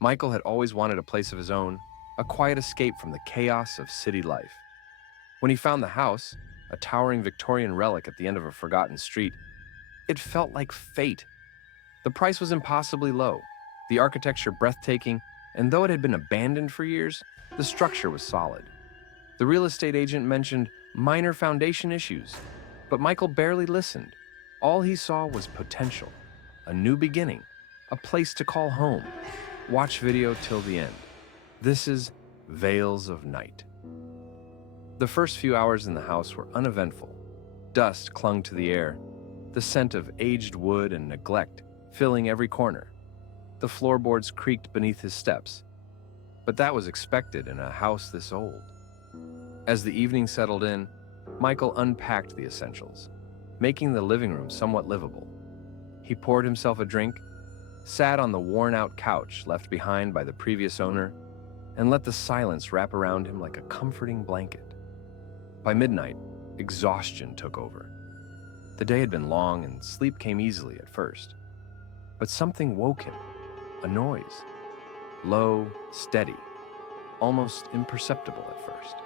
Michael had always wanted a place of his own, a quiet escape from the chaos of city life. When he found the house, a towering Victorian relic at the end of a forgotten street, it felt like fate. The price was impossibly low, the architecture breathtaking, and though it had been abandoned for years, the structure was solid. The real estate agent mentioned minor foundation issues, but Michael barely listened. All he saw was potential, a new beginning, a place to call home. Watch video till the end. This is Veils of Night. The first few hours in the house were uneventful. Dust clung to the air, the scent of aged wood and neglect filling every corner. The floorboards creaked beneath his steps, but that was expected in a house this old. As the evening settled in, Michael unpacked the essentials, making the living room somewhat livable. He poured himself a drink, sat on the worn-out couch left behind by the previous owner, and let the silence wrap around him like a comforting blanket. By midnight, exhaustion took over. The day had been long and sleep came easily at first. But something woke him, a noise. Low, steady, almost imperceptible at first.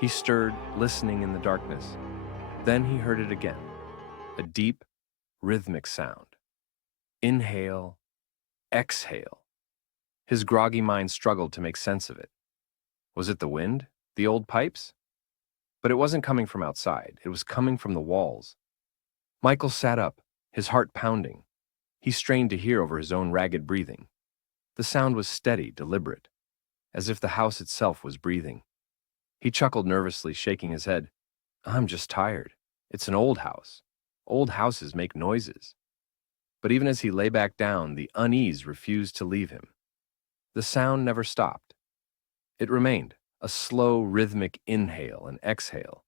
He stirred, listening in the darkness. Then he heard it again, a deep, rhythmic sound. Inhale, exhale. His groggy mind struggled to make sense of it. Was it the wind? The old pipes? But it wasn't coming from outside. It was coming from the walls. Michael sat up, his heart pounding. He strained to hear over his own ragged breathing. The sound was steady, deliberate, as if the house itself was breathing. He chuckled nervously, shaking his head. I'm just tired. It's an old house. Old houses make noises. But even as he lay back down, the unease refused to leave him. The sound never stopped. It remained, a slow, rhythmic inhale and exhale,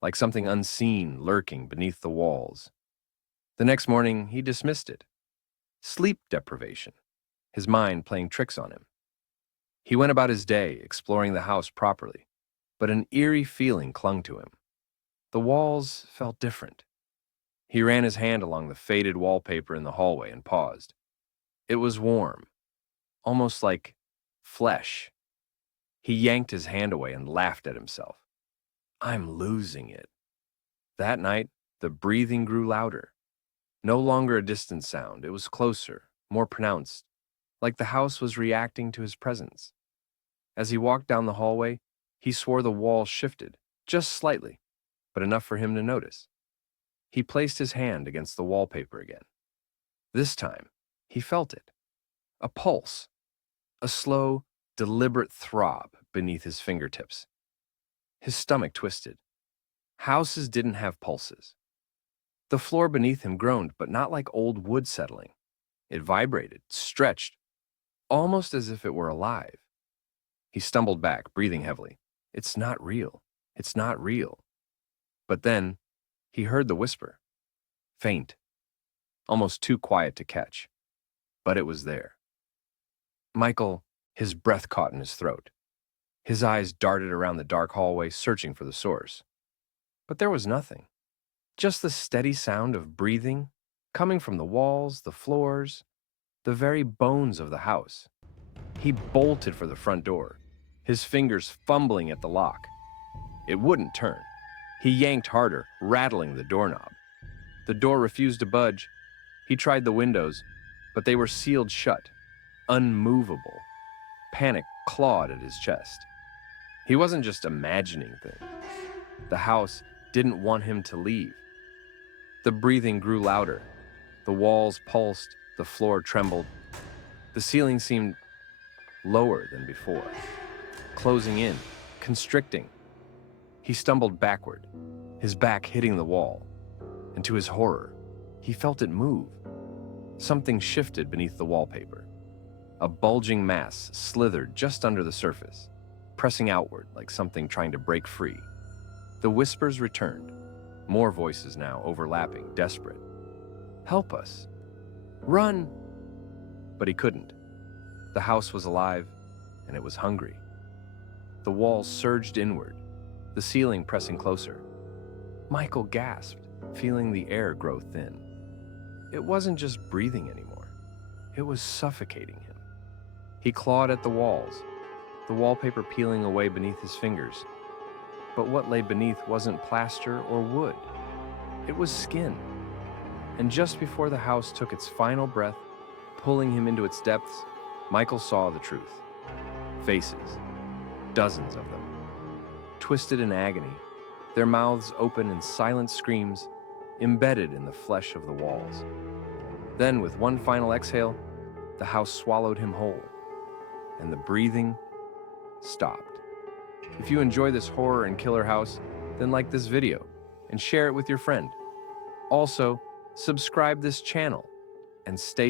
like something unseen lurking beneath the walls. The next morning, he dismissed it. Sleep deprivation, his mind playing tricks on him. He went about his day, exploring the house properly, but an eerie feeling clung to him. The walls felt different. He ran his hand along the faded wallpaper in the hallway and paused. It was warm, almost like flesh. He yanked his hand away and laughed at himself. I'm losing it. That night, the breathing grew louder. No longer a distant sound, it was closer, more pronounced, like the house was reacting to his presence. As he walked down the hallway, he swore the wall shifted, just slightly, but enough for him to notice. He placed his hand against the wallpaper again. This time, he felt it. A pulse, a slow, deliberate throb beneath his fingertips. His stomach twisted. Houses didn't have pulses. The floor beneath him groaned, but not like old wood settling. It vibrated, stretched, almost as if it were alive. He stumbled back, breathing heavily. It's not real. It's not real. But then, he heard the whisper. Faint, almost too quiet to catch. But it was there. Michael, his breath caught in his throat. His eyes darted around the dark hallway, searching for the source. But there was nothing. Just the steady sound of breathing, coming from the walls, the floors, the very bones of the house. He bolted for the front door, his fingers fumbling at the lock. It wouldn't turn. He yanked harder, rattling the doorknob. The door refused to budge. He tried the windows, but they were sealed shut, unmovable. Panic clawed at his chest. He wasn't just imagining things. The house didn't want him to leave. The breathing grew louder. The walls pulsed, the floor trembled. The ceiling seemed lower than before, closing in, constricting. He stumbled backward, his back hitting the wall, and to his horror, he felt it move. Something shifted beneath the wallpaper. A bulging mass slithered just under the surface, pressing outward like something trying to break free. The whispers returned, more voices now overlapping, desperate. Help us. Run! But he couldn't. The house was alive, and it was hungry. The walls surged inward, the ceiling pressing closer. Michael gasped, feeling the air grow thin. It wasn't just breathing anymore. It was suffocating him. He clawed at the walls, the wallpaper peeling away beneath his fingers. But what lay beneath wasn't plaster or wood. It was skin. And just before the house took its final breath, pulling him into its depths, Michael saw the truth. Faces, dozens of them, twisted in agony, their mouths open in silent screams, embedded in the flesh of the walls. Then, with one final exhale, the house swallowed him whole, and the breathing stopped. If you enjoy this horror and killer house, then like this video and share it with your friend. Also, subscribe this channel and stay